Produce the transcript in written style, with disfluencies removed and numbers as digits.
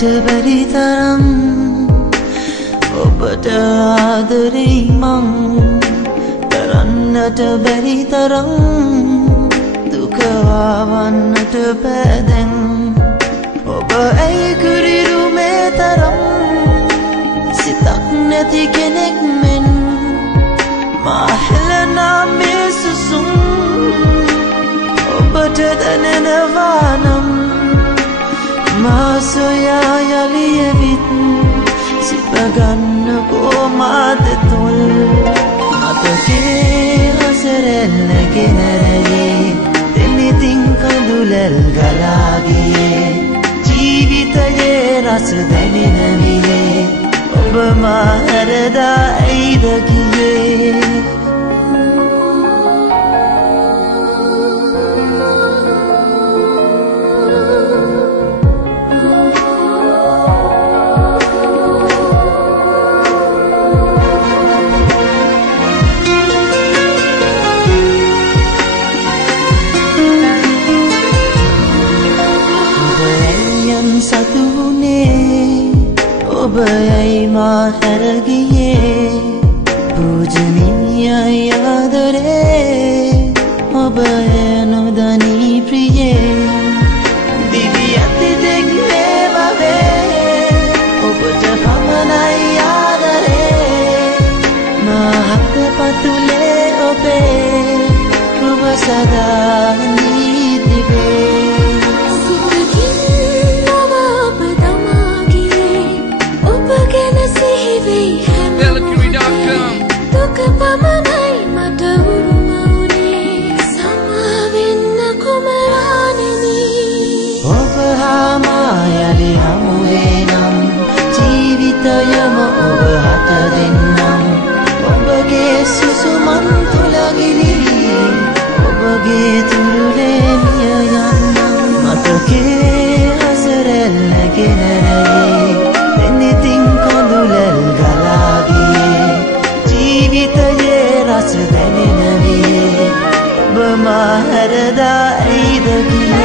කියන්නට බැරි තරම් ඔබට ආදරෙයි මං කරන්නට බැරි තරම් දුක වවන්නට බෑ දැන් ඔබ ඇයි කුරිරුමේ තරම් සිතක් නැති කෙනෙක් මෙන් මා හෙළනා මේ සුසුම් ඔබට දැනෙනවා නම් මා සොයා යලි ඇවිත් සිපගන්නකෝ මා දෙතොල් මතකේ හසරැල්ලගෙන රැයේ දෙනිතින් කඳුලැල් ගලා ගියේ ජීවිතයේ රස දැනෙන වියේ ඔබ මා හැරදා ඇයිද ගියේ ඔබ ඇයි මා හැරගියේ පූජනීයයි ආදරේ ඔබ නොදනී ප්‍රියේ දිවි ඇති දෙක් වේවවේ ඔබට පමණයි ආදරේ මා හත පතුලේ ඔබේ ඔබ සදා නී තිබේ ජීවිතයම ඔබ හට දෙන්නම් ඔබගේ සුසුමන් තුලගිලි ඔබගේ තුරුලේ මිය යන්නම් මතකේ හසරැල්ලගෙන රැයේ දෙනිතින් කඳුලැල් ගලා ගියේ ජීවිතයේ රස දැනෙන වියේ ඔබ මා හැරදා ඇයිද ගියේ